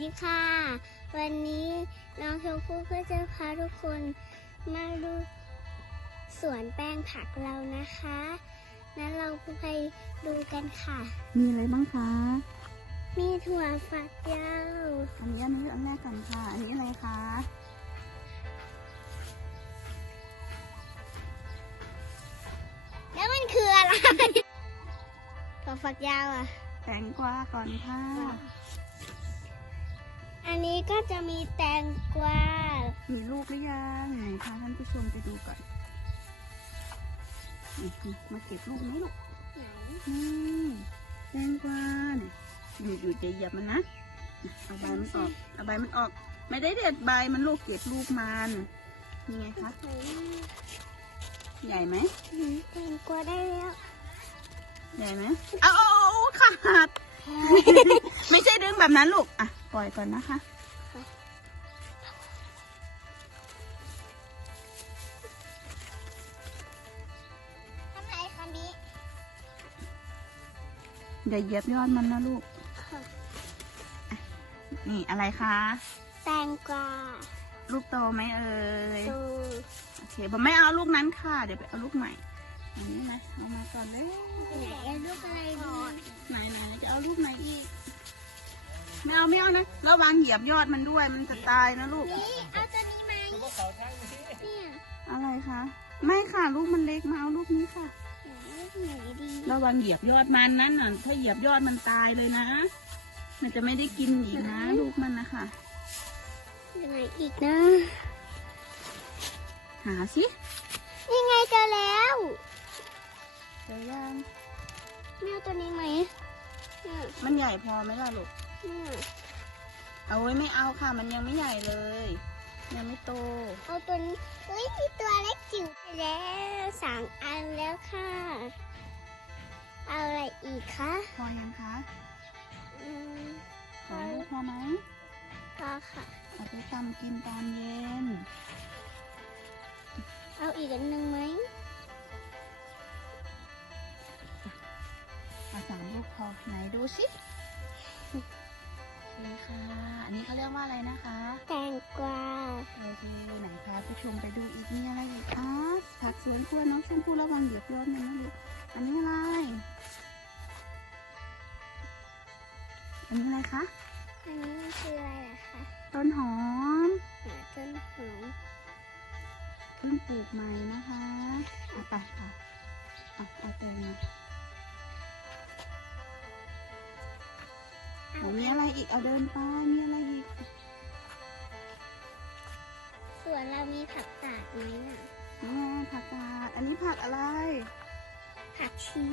ดีค่ะ วันนี้น้องชมพู่ก็จะพาทุกคนมาดูสวนแป้งผักเรานะคะนั้นเราไปดูกันค่ะ มีอะไรบ้างคะ มีถั่วฝักยาวอันนี้อันนี้อันแรกก่อนค่ะ อันนี้อะไรคะแล้วมันคืออะไรถั่วฝักยาวอะแตงกวาก่อนค่ะอันนี้ ก็จะมีแตงกวา มีลูกหรือยังไหนพาท่านผู้ชมไปดูก่อนนี่มาเก็บลูกไหมลูกไหนอืมแตงกวาเนี่ยอยู่อยู่จะเหยียบมันนะเอาใบมันออกเอาใบมันออก ไม่ได้เด็ดใบมันลูกเก็บลูกมันนี่ไงคะไหนใหญ่ไหมอืมแตงกวาได้แล้วใหญ่ไหมเอาเอาเอาขาด ไม่ใช่ดึงแบบนั้นลูก อะ ปล่อยก่อนนะคะ อย่าเหยียบยอดมันนะลูก นี่อะไรคะ แตงกวาลูกโตไหมเอ่ยตูโอเคผมไม่เอาลูกนั้นค่ะ เดี๋ยวไปเอาลูกใหม่อันนี้นะเอามาก่อนเลยไหนอะลูกอะไรดีไหนไหนจะเอาลูกไหนอีก ไม่เอาไม่เอานะระวังเหยียบยอดมันด้วย มันจะตายนะลูก นี่เอาตัวนี้ไหมเนี่ยอะไรคะ ไม่ค่ะ ลูกมันเล็กมาเอาลูกนี้ค่ะ ไหนลูกไหนดีระวังเหยียบยอดมันนั่นน่ะถ้าเหยียบยอดมันตายเลยนะมันจะไม่ได้กินอีกนะลูกมันนะคะไหนอีกนะ หาสินี่ไงเจอแล้วเจอยังแมวตัวนี้ไหมเนี่ยมันใหญ่พอไหมล่ะลูกเนี่ยเอาไว้ไม่เอาค่ะ มันยังไม่ใหญ่เลย ยังไม่โต เอาตัวนี้เฮ้ยมีตัวเล็กจิ๋วไปแล้วสามอันแล้วค่ะ คะพอยังคะอืมพอพอไหมก็ค่ะเอาไปทำกินตอนเย็น เอาอีกอันหนึ่งไหมเอาสามลูกพอไหนดูสิโอเคค่ะ อันนี้เขาเรียกว่าอะไรนะคะ แตงกวาโอเคไหนพาผู้ชมไปดูอีกมีอะไรอีกคะผักสวนครัวน้องชมพู่ระวังเหยียบยอดมันนะลูกอันนี้อะไร อันนี้อะไรคะ อันนี้มันคืออะไรล่ะคะต้นหอมหาต้นหอมเพิ่งปลูกใหม่นะคะเอาไปค่ะเอาเอาเต็มมาเอามีอะไรอีกเอาเดินไปมีอะไรอีกสวนเรามีผักกาดไหมน่ะนี่ไงผักกาดอันนี้ผักอะไร ผักชี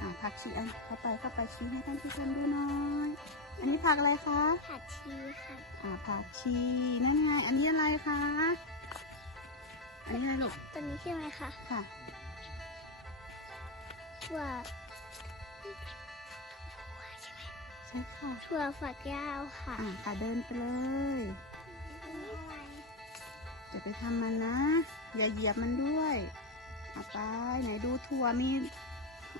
อ่าผักชีอันเข้าไปเข้าไปชี้ให้ท่านผู้ชมดูหน่อย อันนี้ผักอะไรคะผักชีค่ะอ่าผักชีนั่นไงอันนี้อะไรคะ อันนี้อะไรลูกตัวนี้ใช่ไหมคะค่ะถั่วใช่ค่ะถั่วฝักยาวค่ะอ่าค่ะเดินไปเลยอันนี้อะไรจะไปทำมันนะ อย่าเหยียบมันด้วยเอาไปไหนดูถั่วมี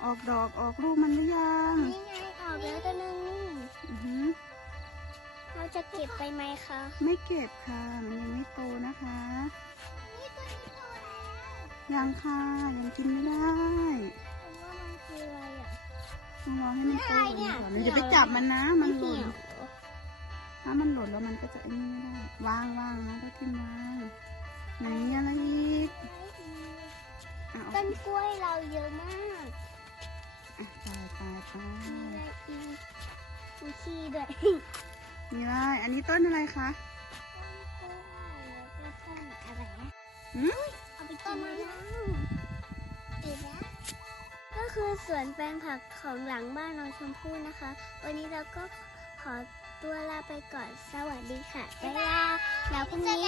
ออกดอกออกลูกมันหรือยังนี่ไงออกแล้วตัวหนึงอือหือ เราจะเก็บไปไหมคะ ไม่เก็บค่ะ มันยังไม่โตนะคะ นี่ตัวนี้โตแล้วยังค่ะยังกินไม่ได้ผมว่ามันคืออะไรอะ ต้องรอให้มันโตกว่านี้ก่อนไม่มันอะไรจะเนี่ยไปจับมันนะ มันหเหี่ล่นยวถ้ามันหล่นแล้วมันก็จะไอ้นี่ไม่ได้วางวางนะก็กินวางไหนมีอะไรอีกอะเอาต้นกล้วยเราเยอะมาก อะไปไปไปมีอะไรอีก มีขี้ด้วยมีอะไรอันนี้ต้นอะไรคะต้นกล้วยแล้วก็ต้นอะไรนะหืมเอาไปกินได้แล้วอีกแล้วก็คือสวนแปลงผักของหลังบ้านน้องชมพู่นะคะ วันนี้เราก็ขอตัวลาไปก่อนสวัสดีค่ะบ๊ายบายแล้วพรุ่งนี้